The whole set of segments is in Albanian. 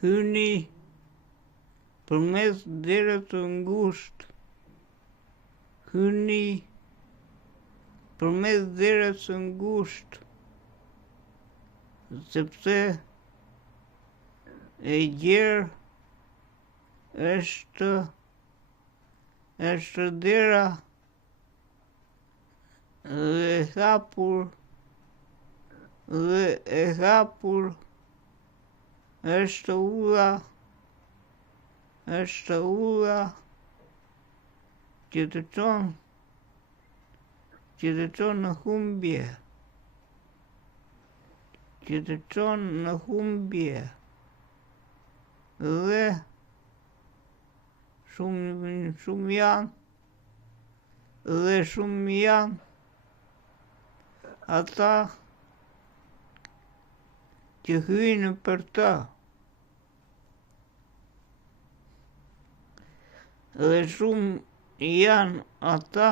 hyni përmes derës të ngushtë. Hyni përmes derës së ngushtë, sepse e gjerë është dera dhe e hapur është udha që të çon në humbje. Dhe shumë janë ata që hyjnë për ta. Dhe shumë janë ata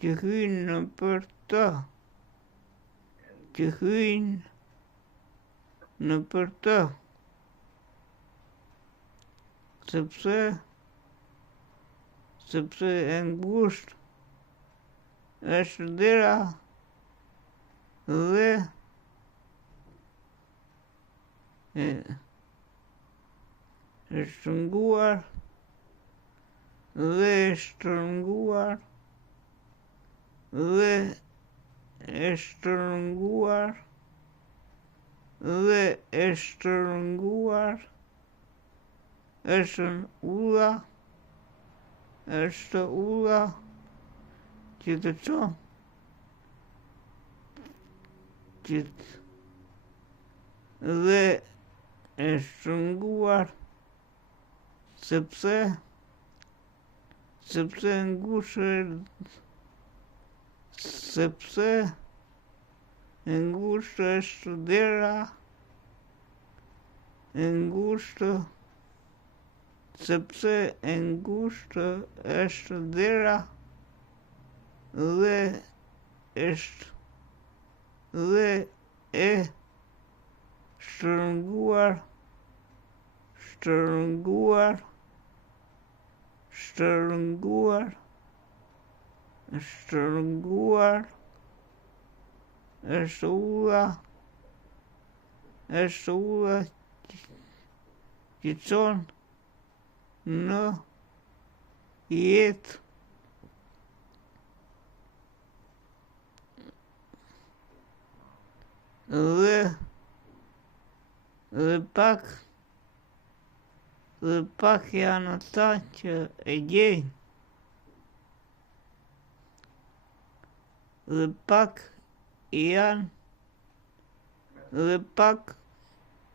që hyjnë për ta. Sepse e ngushtë është dera dhe e shtrënguar është udha që të çon dhe e shtrënguar sepse ngushtë është dera, dhe e shtrënguar është udha që çon në jetë. Dhe pak janë ata që e gjejnë. Dhe pak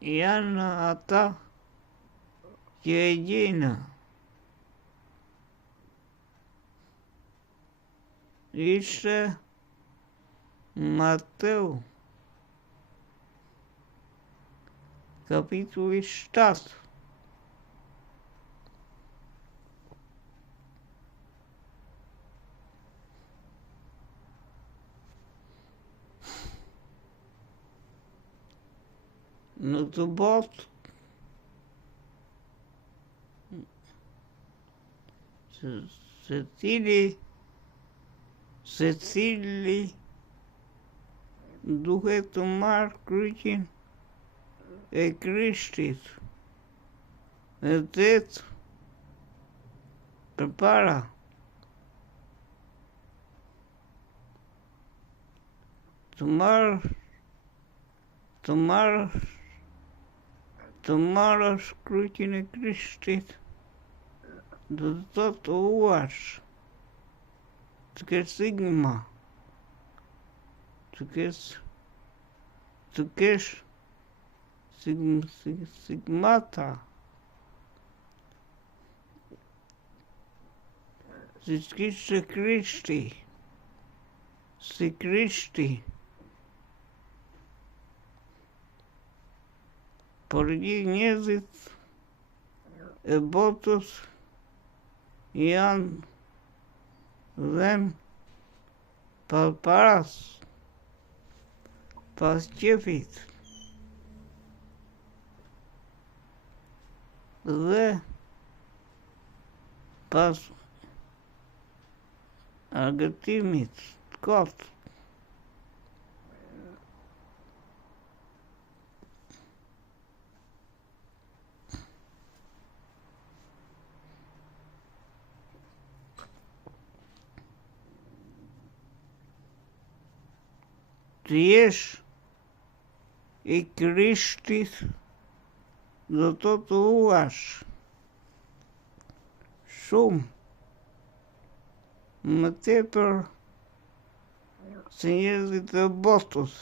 janë ata që e gjejnë. Ishte Mateu, capitulli 7. Në të botë secili duhet të marrë kryqin e Krishtit dhe të jetë përpara. Të marrësh kryqin e Krishtit do të thotë të uash, të kesh sigma, të kesh sigmata, si kishte Krishti, si Krishti. Por njerëzit e botës janë dhem përparas pas qefit dhe pas argëtimit të kotë. Të jesh i Krishtit do të uash shumë më tepër se njerëzit e botës.